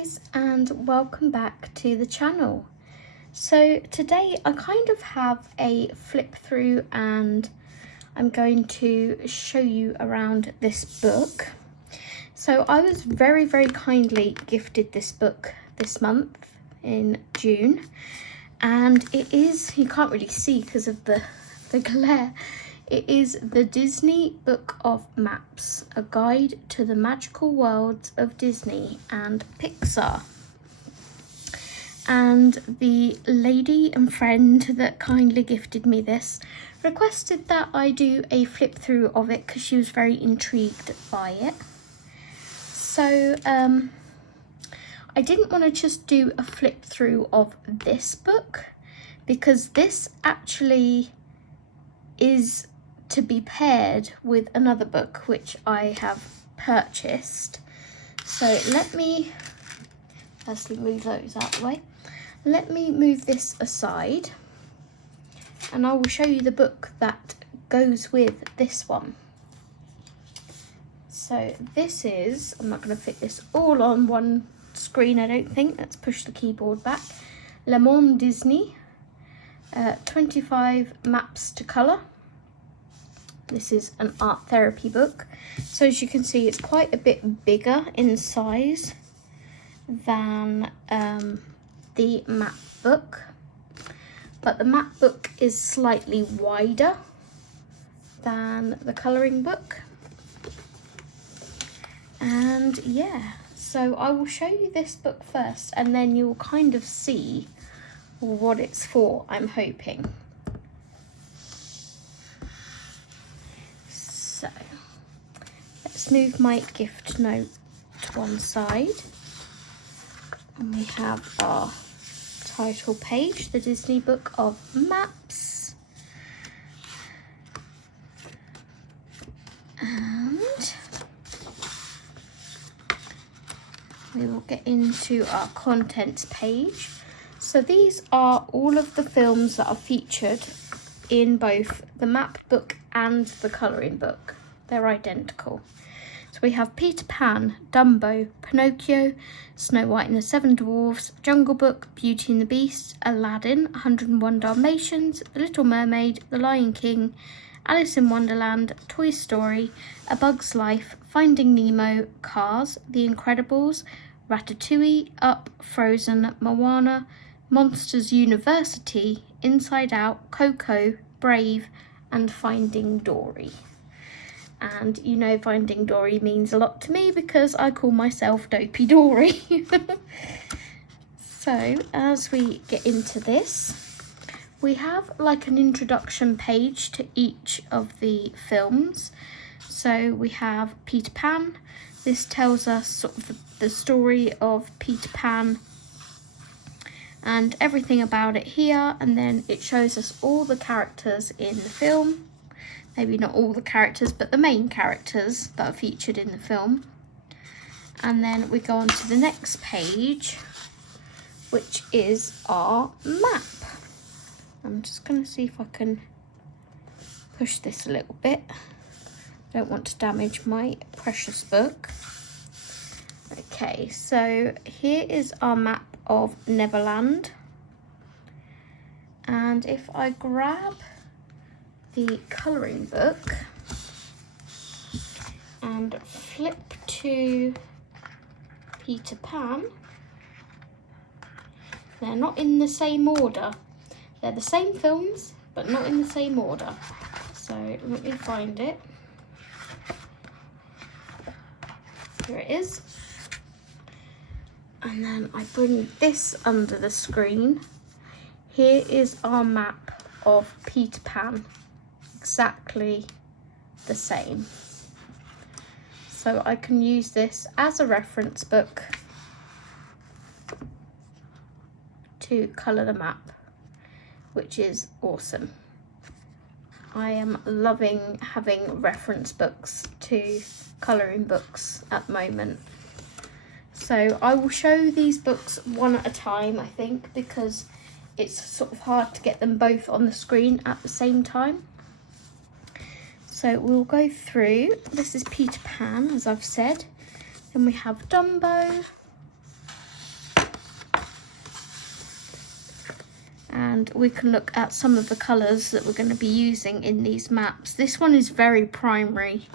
guys, and welcome back to the channel. So today I kind of have a flip through and I'm going to show you around this book. So I was very kindly gifted this book this month in June, and it is, you can't really see because of the glare, it is the Disney Book of Maps, a guide to the magical worlds of Disney and Pixar. And the lady and friend that kindly gifted me this requested that I do a flip through of it because she was very intrigued by it. So I didn't want to just do a flip through of this book because this actually is to be paired with another book which I have purchased. So let me firstly move those out of the way. Let me move this aside and I will show you the book that goes with this one. So this is, I'm not going to fit this all on one screen, I don't think. Let's push the keyboard back. Le Monde Disney, 25 maps to colour. This is an art therapy book. So as you can see, it's quite a bit bigger in size than the map book. But the map book is slightly wider than the colouring book. And yeah, so I will show you this book first and then you'll kind of see what it's for, I'm hoping. So let's move my gift note to one side. And we have our title page, the Disney Book of Maps. And we will get into our contents page. So these are all of the films that are featured in both the map book and the colouring book. They're identical. So we have Peter Pan, Dumbo, Pinocchio, Snow White and the Seven Dwarfs, Jungle Book, Beauty and the Beast, Aladdin, 101 Dalmatians, The Little Mermaid, The Lion King, Alice in Wonderland, Toy Story, A Bug's Life, Finding Nemo, Cars, The Incredibles, Ratatouille, Up, Frozen, Moana, Monsters University, Inside Out, Coco, Brave, and Finding Dory. And you know Finding Dory means a lot to me because I call myself Dopey Dory. So as we get into this, we have like an introduction page to each of the films. So we have Peter Pan. This tells us sort of the story of Peter Pan and everything about it here, and then it shows us all the characters in the film. Maybe not all the characters, but the main characters that are featured in the film. And then we go on to the next page, which is our map. I'm just going to see if I can push this a little bit. I don't want to damage my precious book. Okay, so here is our map of Neverland. And if I grab the colouring book and flip to Peter Pan, they're not in the same order. They're the same films, but not in the same order. So let me find it. Here it is. And then I bring this under the screen. Here is our map of Peter Pan. Exactly the same. So I can use this as a reference book to colour the map, which is awesome. I am loving having reference books to colouring books at the moment. So I will show these books one at a time, I think, because it's sort of hard to get them both on the screen at the same time. So we'll go through. This is Peter Pan, as I've said. Then we have Dumbo, and we can look at some of the colours that we're going to be using in these maps. This one is very primary,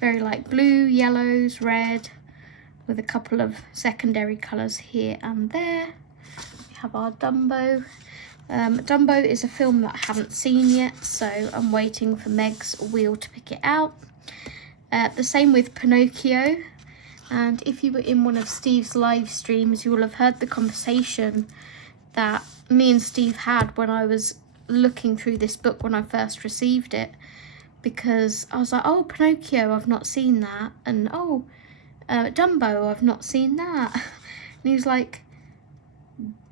very like blue, yellows, red, with a couple of secondary colours here and there. We have our Dumbo. Dumbo is a film that I haven't seen yet, so I'm waiting for Meg's wheel to pick it out. The same with Pinocchio, and if you were in one of Steve's live streams, you will have heard the conversation that me and Steve had when I was looking through this book when I first received it, because I was like, oh, Pinocchio, I've not seen that, and oh, Dumbo, I've not seen that. And he was like,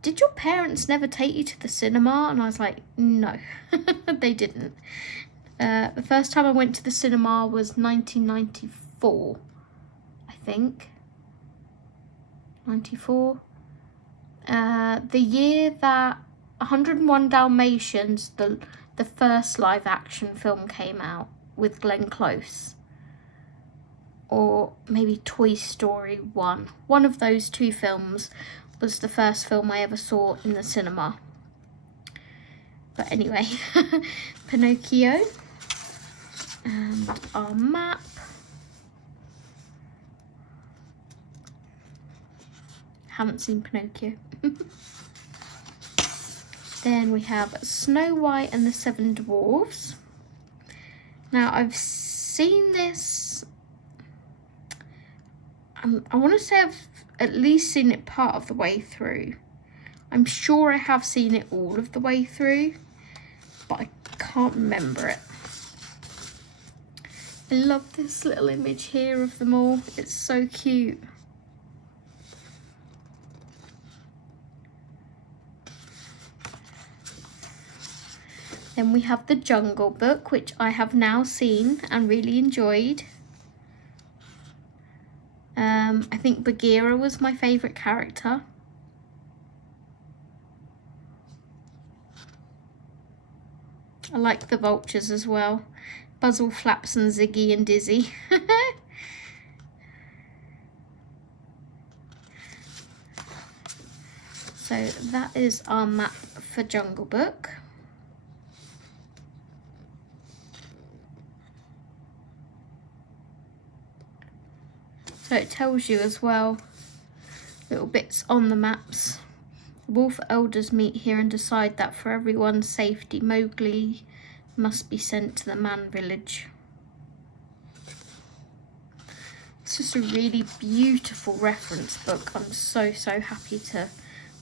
did your parents never take you to the cinema? And I was like, no, they didn't. The first time I went to the cinema was 1994, I think. 94. The year that 101 Dalmatians, the first live action film, came out with Glenn Close. Or maybe Toy Story 1. One of those two films was the first film I ever saw in the cinema. But anyway, Pinocchio. And our map. Haven't seen Pinocchio. Then we have Snow White and the Seven Dwarfs. Now I've seen this, I want to say I've at least seen it part of the way through. I'm sure I have seen it all of the way through, but I can't remember it. I love this little image here of them all. It's so cute. Then we have the Jungle Book, which I have now seen and really enjoyed. I think Bagheera was my favourite character. I like the vultures as well. Buzzle, Flaps and Ziggy and Dizzy. So that is our map for Jungle Book. So it tells you as well, little bits on the maps. The wolf elders meet here and decide that for everyone's safety, Mowgli must be sent to the man village. It's just a really beautiful reference book. I'm so happy to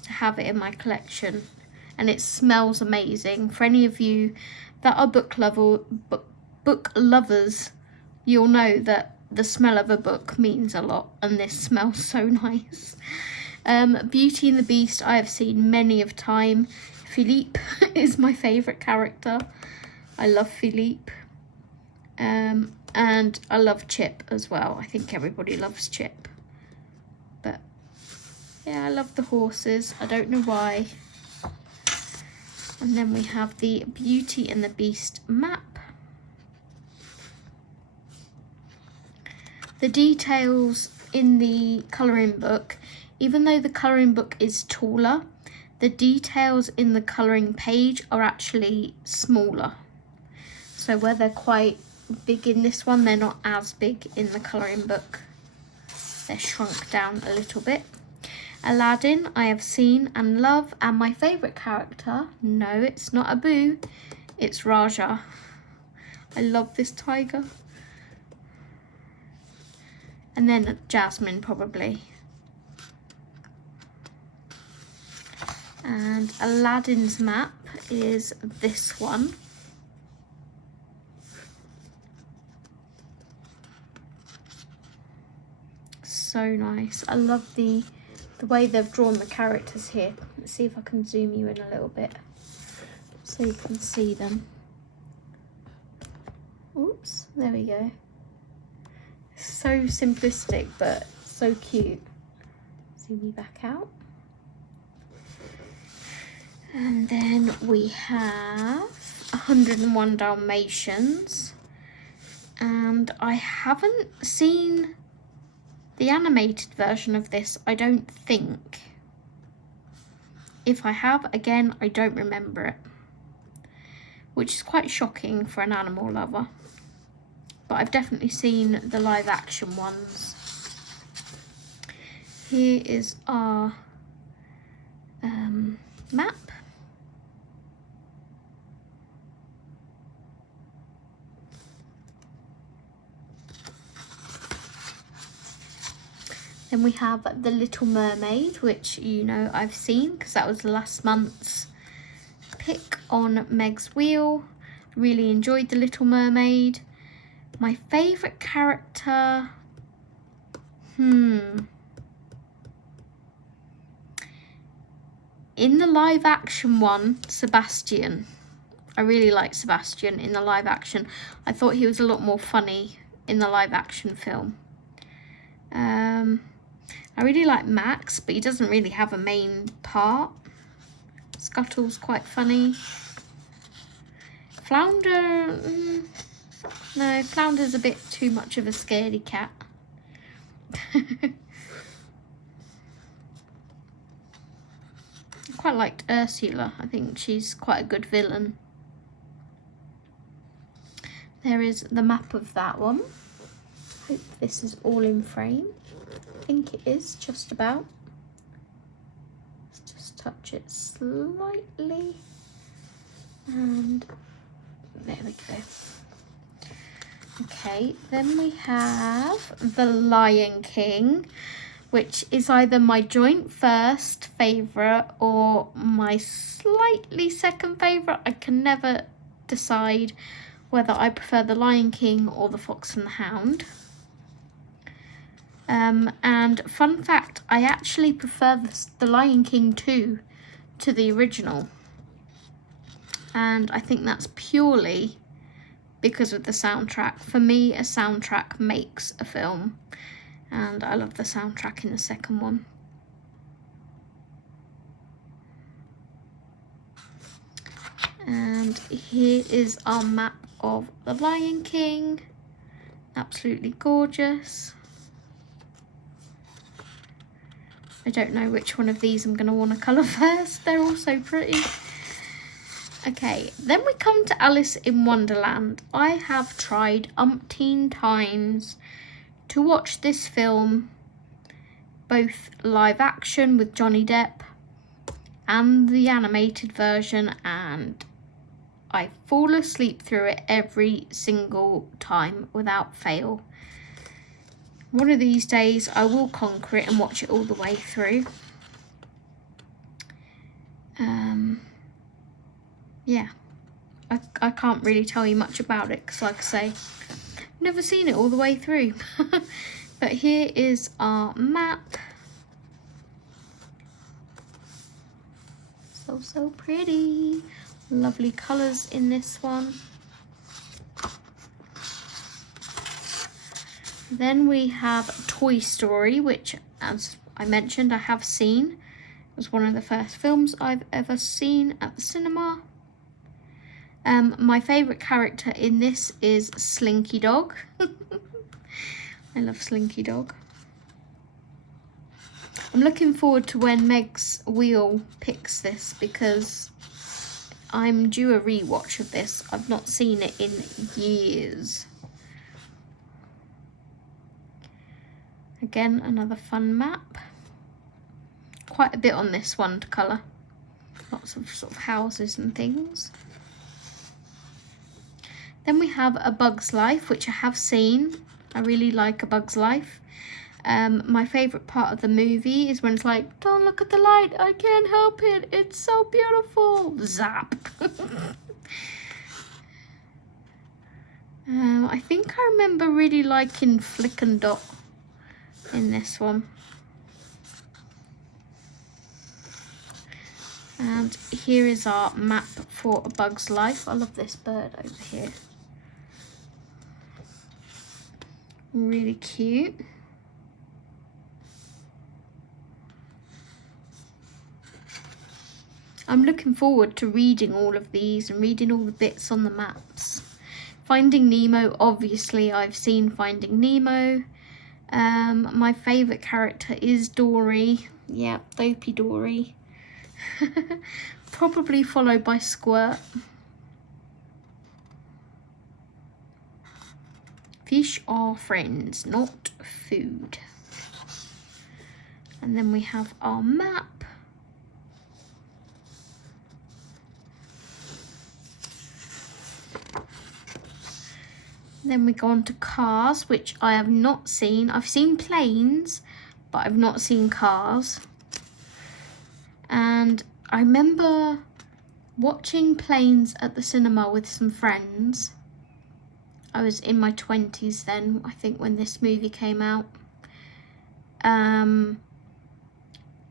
have it in my collection. And it smells amazing. For any of you that are book lovers, you'll know that the smell of a book means a lot, and this smells so nice. Beauty and the Beast I have seen many of time. Philippe is my favourite character. I love Philippe. And I love Chip as well. I think everybody loves Chip. But yeah, I love the horses. I don't know why. And then we have the Beauty and the Beast map. The details in the colouring book, even though the colouring book is taller, the details in the colouring page are actually smaller. So where they're quite big in this one, they're not as big in the colouring book. They're shrunk down a little bit. Aladdin I have seen and love, and my favourite character, no, it's not Abu, it's Raja. I love this tiger. And then Jasmine, probably. And Aladdin's map is this one. So nice. I love the way they've drawn the characters here. Let's see if I can zoom you in a little bit so you can see them. Oops, there we go. So simplistic, but so cute. Zoom you back out. And then we have 101 Dalmatians. And I haven't seen the animated version of this, I don't think. If I have, again, I don't remember it, which is quite shocking for an animal lover. But I've definitely seen the live action ones. Here is our map. Then we have The Little Mermaid, which you know I've seen because that was last month's pick on Meg's Wheel. Really enjoyed The Little Mermaid. My favourite character, in the live action one, Sebastian. I really like Sebastian in the live action. I thought he was a lot more funny in the live action film. I really like Max, but he doesn't really have a main part. Scuttle's quite funny. Flounder, no, Flounder's a bit too much of a scaredy cat. I quite liked Ursula. I think she's quite a good villain. There is the map of that one. Hope this is all in frame. I think it is, just about. Let's just touch it slightly. And there we go. Okay, then we have The Lion King, which is either my joint first favourite or my slightly second favourite. I can never decide whether I prefer The Lion King or The Fox and the Hound. And fun fact, I actually prefer The Lion King 2 to the original. And I think that's purely because of the soundtrack. For me, a soundtrack makes a film. And I love the soundtrack in the second one. And here is our map of The Lion King. Absolutely gorgeous. I don't know which one of these I'm going to want to colour first. They're all so pretty. Okay, then we come to Alice in Wonderland. I have tried umpteen times to watch this film, both live action with Johnny Depp and the animated version, and I fall asleep through it every single time without fail. One of these days I will conquer it and watch it all the way through. Yeah, I can't really tell you much about it because, like I say, I've never seen it all the way through. But here is our map. So pretty. Lovely colours in this one. Then we have Toy Story, which, as I mentioned, I have seen. It was one of the first films I've ever seen at the cinema. My favourite character in this is Slinky Dog. I love Slinky Dog. I'm looking forward to when Meg's Wheel picks this because I'm due a rewatch of this. I've not seen it in years. Again, another fun map. Quite a bit on this one to colour. Lots of sort of houses and things. Then we have A Bug's Life, which I have seen. I really like A Bug's Life. My favourite part of the movie is when it's like, don't look at the light, I can't help it, it's so beautiful. Zap. I think I remember really liking Flick and Dot in this one. And here is our map for A Bug's Life. I love this bird over here. Really cute. I'm looking forward to reading all of these and reading all the bits on the maps. Finding Nemo, obviously I've seen Finding Nemo. My favourite character is Dory. Yeah, Dopey Dory. Probably followed by Squirt. Fish are friends, not food. And then we have our map. Then we go on to cars, which I have not seen. I've seen planes, but I've not seen cars. And I remember watching planes at the cinema with some friends. I was in my 20s then, I think, when this movie came out. And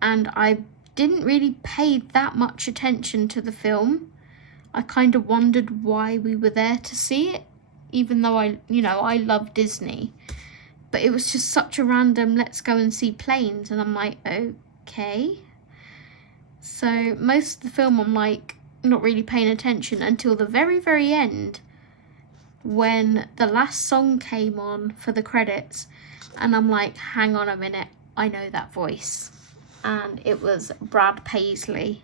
I didn't really pay that much attention to the film. I kind of wondered why we were there to see it, even though I love Disney. But it was just such a random, let's go and see planes. And I'm like, okay. So most of the film I'm like, not really paying attention until the very, very end, when the last song came on for the credits. And I'm like, hang on a minute, I know that voice. And it was Brad Paisley.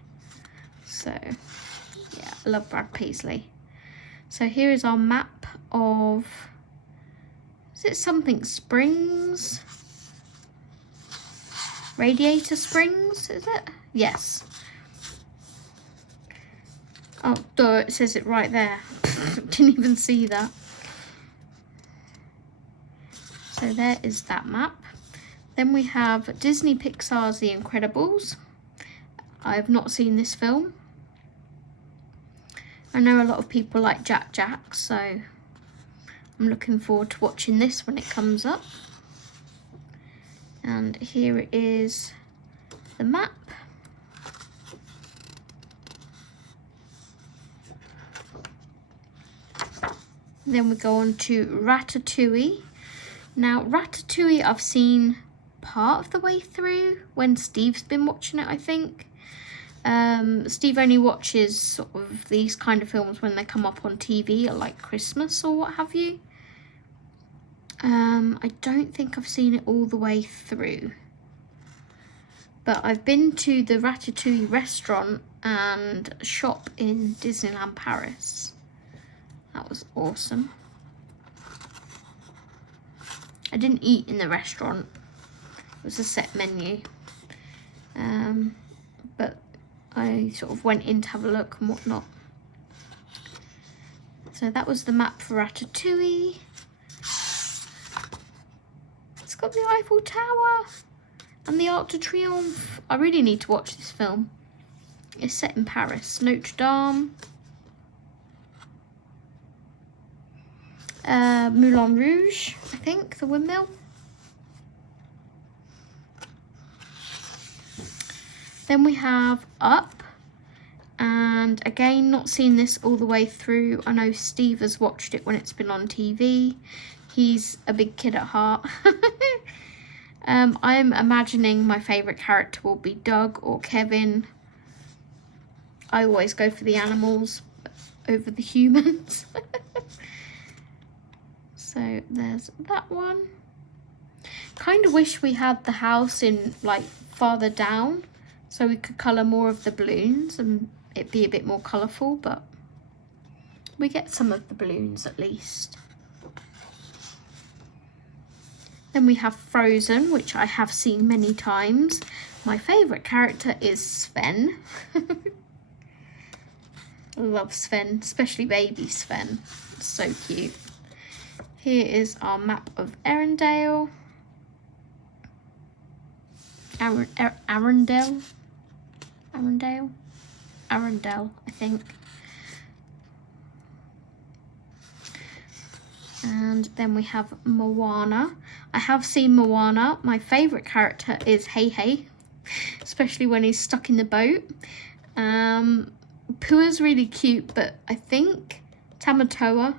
So, yeah, I love Brad Paisley. So here is our map of, is it something Springs? Radiator Springs, is it? Yes. Oh, duh, it says it right there. Didn't even see that. So there is that map. Then we have Disney Pixar's The Incredibles. I have not seen this film. I know a lot of people like Jack Jack, so I'm looking forward to watching this when it comes up. And here is the map. Then we go on to Ratatouille. Now, Ratatouille I've seen part of the way through when Steve's been watching it, I think. Steve only watches sort of these kind of films when they come up on TV, or like Christmas or what have you. I don't think I've seen it all the way through. But I've been to the Ratatouille restaurant and shop in Disneyland Paris. That was awesome. I didn't eat in the restaurant. It was a set menu. But I sort of went in to have a look and whatnot. So that was the map for Ratatouille. It's got the Eiffel Tower and the Arc de Triomphe. I really need to watch this film. It's set in Paris. Notre Dame. Moulin Rouge, I think, the windmill. Then we have Up, and again, not seen this all the way through. I know Steve has watched it when it's been on TV. He's a big kid at heart. I'm imagining my favourite character will be Doug or Kevin. I always go for the animals over the humans. So there's that one. Kind of wish we had the house in like farther down so we could colour more of the balloons and it'd be a bit more colourful, but we get some of the balloons at least. Then we have Frozen, which I have seen many times. My favourite character is Sven. I love Sven, especially baby Sven. So cute. Here is our map of Arendelle. Arendelle, I think. And then we have Moana. I have seen Moana. My favourite character is Hey, especially when he's stuck in the boat. Pua's really cute, but I think Tamatoa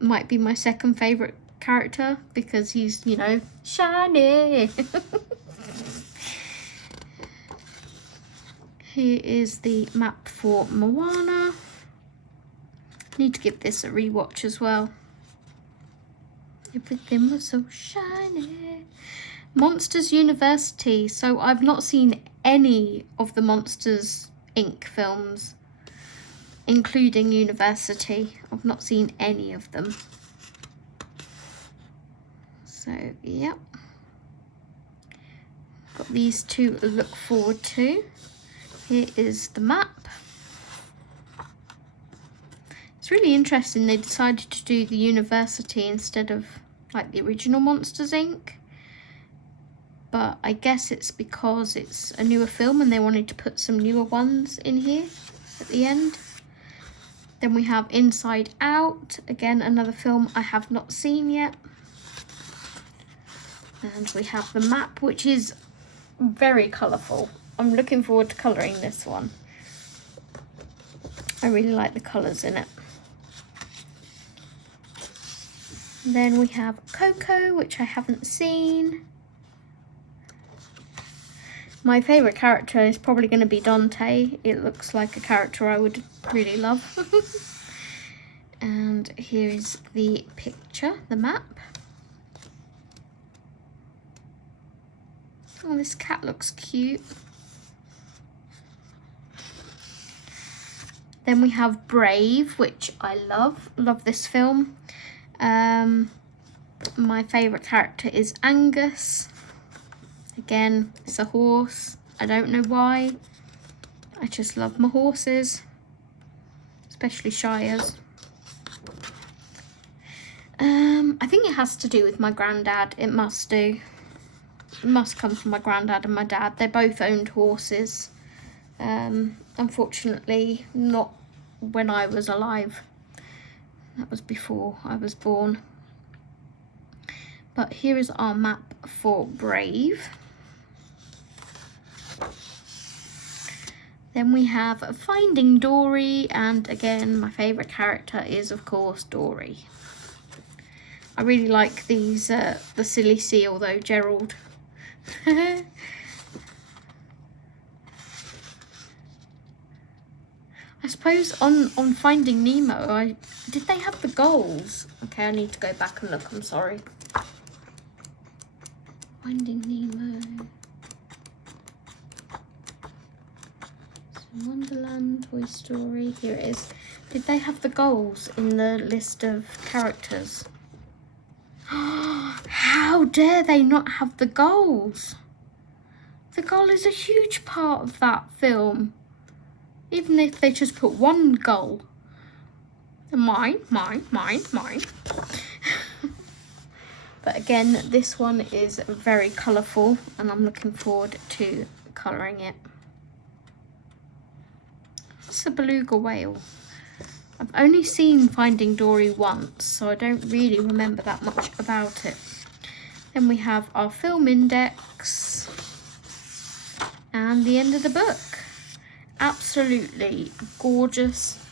might be my second favourite character because he's, you know, shiny. Here is the map for Moana. Need to give this a rewatch as well. Everything was so shiny. Monsters University. So I've not seen any of the Monsters Inc. films, including University. I've not seen any of them. So, yeah. Got these to look forward to. Here is the map. It's really interesting they decided to do the University instead of like the original Monsters Inc. But I guess it's because it's a newer film and they wanted to put some newer ones in here at the end. Then we have Inside Out, again another film I have not seen yet. And we have the map, which is very colourful. I'm looking forward to colouring this one. I really like the colours in it. Then we have Coco, which I haven't seen. My favourite character is probably going to be Dante. It looks like a character I would really love. And here is the picture, the map. Oh, this cat looks cute. Then we have Brave, which I love. Love this film. My favourite character is Angus. Again, it's a horse. I don't know why. I just love my horses, especially Shires. I think it has to do with my granddad. It must do. It must come from my granddad and my dad. They both owned horses. Unfortunately, not when I was alive. That was before I was born. But here is our map for Brave. Then we have Finding Dory, and again, my favourite character is, of course, Dory. I really like these, the silly seal though, Gerald. I suppose on Finding Nemo, did they have the goals? Okay, I need to go back and look, I'm sorry. Finding Nemo. Wonderland, Toy Story, here it is. Did they have the goals in the list of characters? How dare they not have the goals? The goal is a huge part of that film. Even if they just put one goal. Mine. But again, this one is very colourful and I'm looking forward to colouring it. It's a beluga whale. I've only seen Finding Dory once, so I don't really remember that much about it. Then we have our film index and the end of the book. Absolutely gorgeous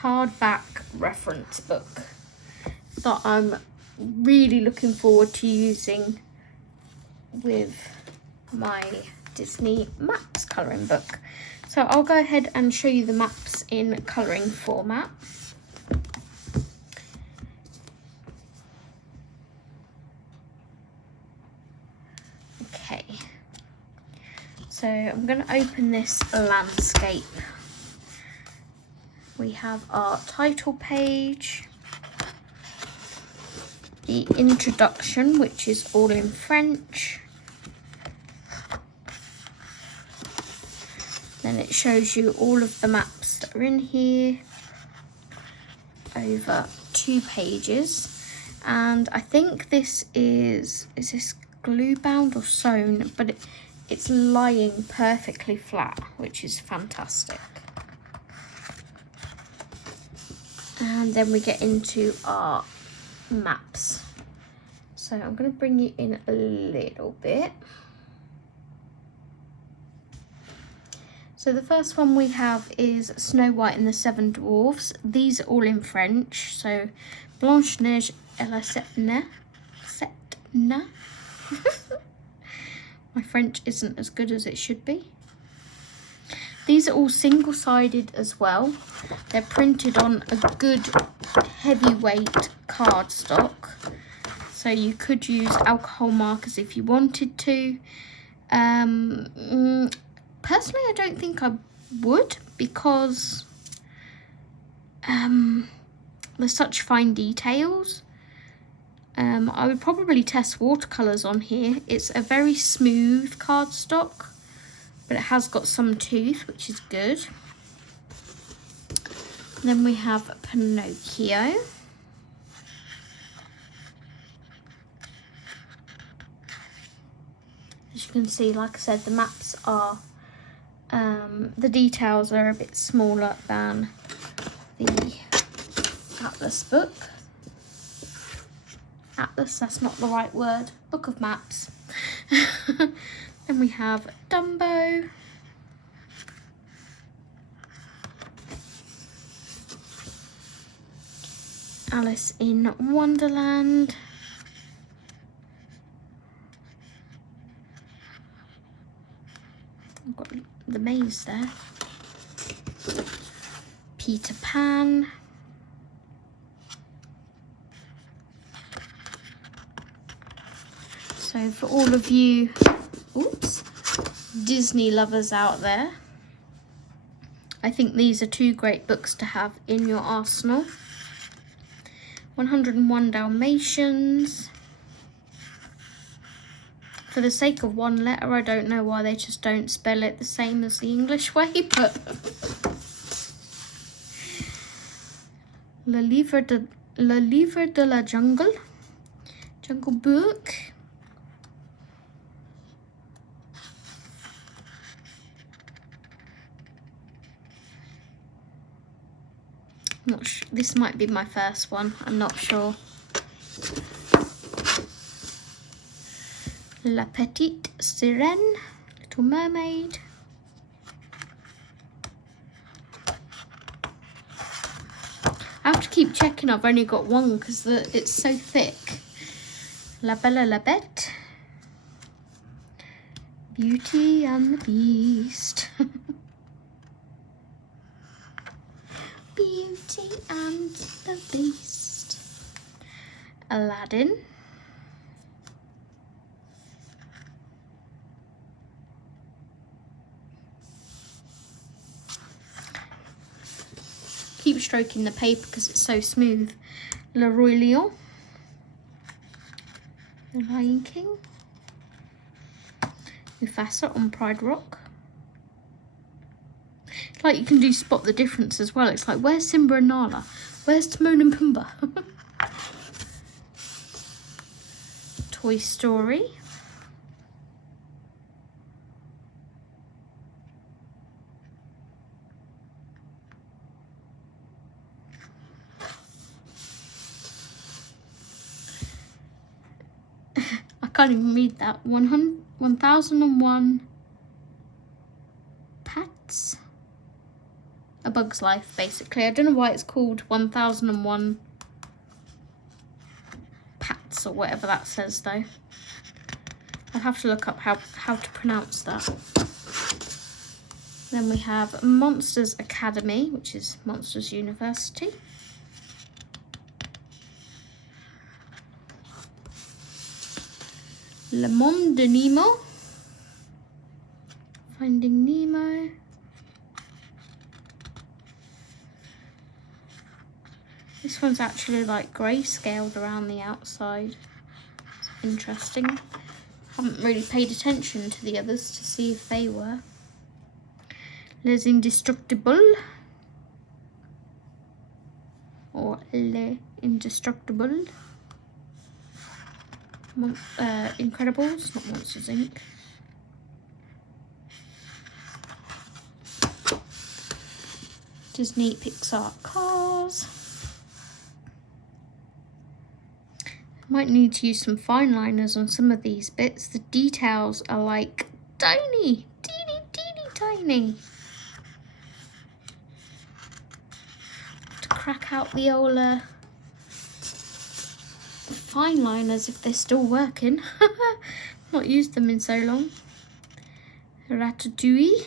hardback reference book that I'm really looking forward to using with my Disney Maps colouring book. So I'll go ahead and show you the maps in colouring format. Okay, so I'm going to open this landscape. We have our title page, the introduction, which is all in French. Then it shows you all of the maps that are in here over 2 pages. And I think this is this glue bound or sewn? But it's lying perfectly flat, which is fantastic. And then we get into our maps. So I'm going to bring you in a little bit. So the first one we have is Snow White and the Seven Dwarfs. These are all in French. So Blanche-Neige et la Sept Nains. My French isn't as good as it should be. These are all single-sided as well. They're printed on a good heavyweight cardstock. So you could use alcohol markers if you wanted to. Personally, I don't think I would, because there's such fine details. I would probably test watercolours on here. It's a very smooth cardstock, but it has got some tooth, which is good. Then we have Pinocchio. As you can see, like I said, the maps are, the details are a bit smaller than the Atlas book. Atlas, that's not the right word. Book of maps. Then we have Dumbo. Alice in Wonderland. I've got the maze there. Peter Pan. So for all of you, Disney lovers out there, I think these are two great books to have in your arsenal. 101 Dalmatians. For the sake of one letter, I don't know why they just don't spell it the same as the English way, but Le Livre de la Jungle. Jungle Book. Not sure. This might be my first one. I'm not sure. La Petite Sirène, Little Mermaid. I have to keep checking I've only got one because it's so thick. La Belle et la Bête. Beauty and the Beast. Beauty and the Beast. Aladdin. Keep stroking the paper because it's so smooth. Le Roi Lion. The Lion King. Mufasa on Pride Rock. It's like you can do spot the difference as well. It's like, where's Simba and Nala? Where's Timon and Pumbaa? Toy Story. I can't even read that. 1001 Pats. A Bug's Life, basically. I don't know why it's called 1001 Pats or whatever that says, though. I'll have to look up how to pronounce that. Then we have Monsters Academy, which is Monsters University. Le Monde de Nemo. Finding Nemo. This one's actually like grayscaled around the outside. It's interesting. Haven't really paid attention to the others to see if they were. Les Indestructibles. Or Les Indestructibles. Incredibles, not Monsters Inc. Disney Pixar Cars. Might need to use some fine liners on some of these bits. The details are like tiny, teeny tiny. To crack out the old fine liners if they're still working. Not used them in so long. Ratatouille.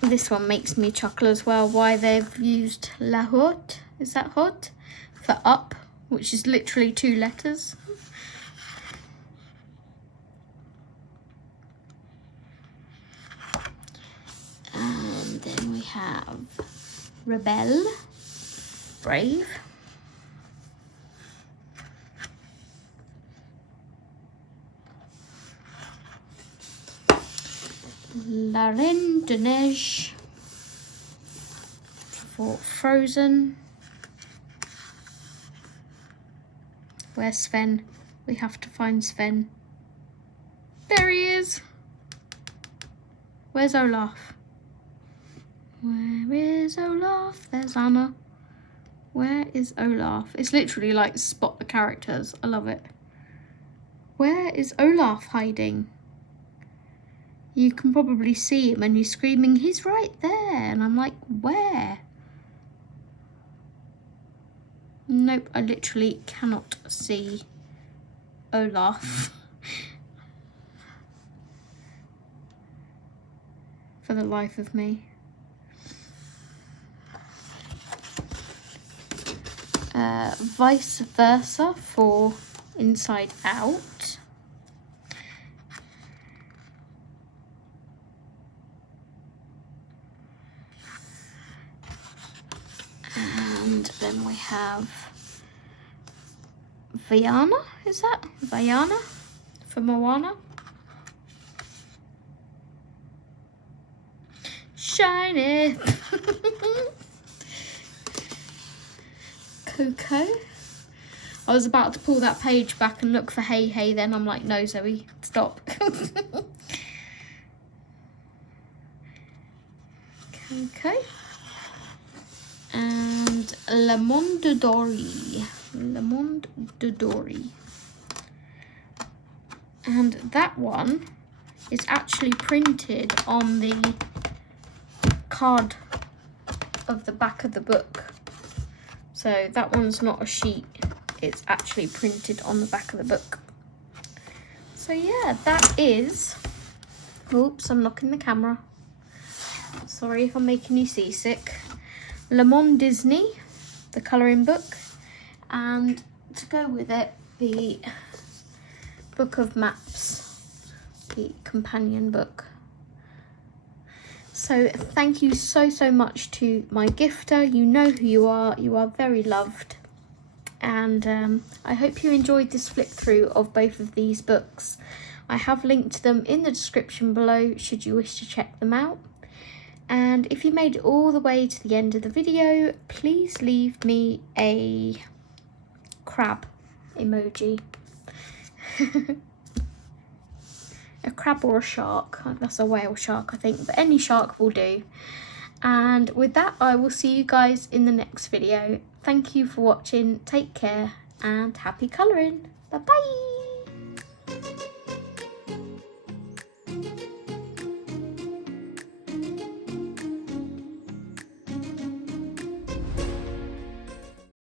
This one makes me chuckle as well. Why they've used La Haute, is that Haute? for up, which is literally 2 letters. And then we have rebel, brave. La Reine de Neige for Frozen. Where's Sven? We have to find Sven. There he is. Where's Olaf? Where is Olaf? There's Anna. Where is Olaf? It's literally like spot the characters. I love it. Where is Olaf hiding? You can probably see him and he's screaming, he's right there. And I'm like, where? Nope, I literally cannot see Olaf. For the life of me. Vice versa for Inside Out. And then we have Vaiana, is that? Vaiana for Moana. Shiny. Coco. I was about to pull that page back and look for Hey Hey, then I'm like, no Zoe, stop. Coco. And Le Monde Dory. Le Monde Dory. And that one is actually printed on the card of the back of the book. So that one's not a sheet, it's actually printed on the back of the book. So yeah, that is, oops, I'm knocking the camera. Sorry if I'm making you seasick. Le Monde Disney, the colouring book, and to go with it, the Book of Maps, the companion book. So thank you so much to my gifter. You know who you are very loved. And I hope you enjoyed this flip through of both of these books. I have linked them in the description below should you wish to check them out. And if you made it all the way to the end of the video, please leave me a crab emoji. A crab or a shark. That's a whale shark, I think, but any shark will do. And with that, I will see you guys in the next video. Thank you for watching, take care, and happy colouring. Bye bye.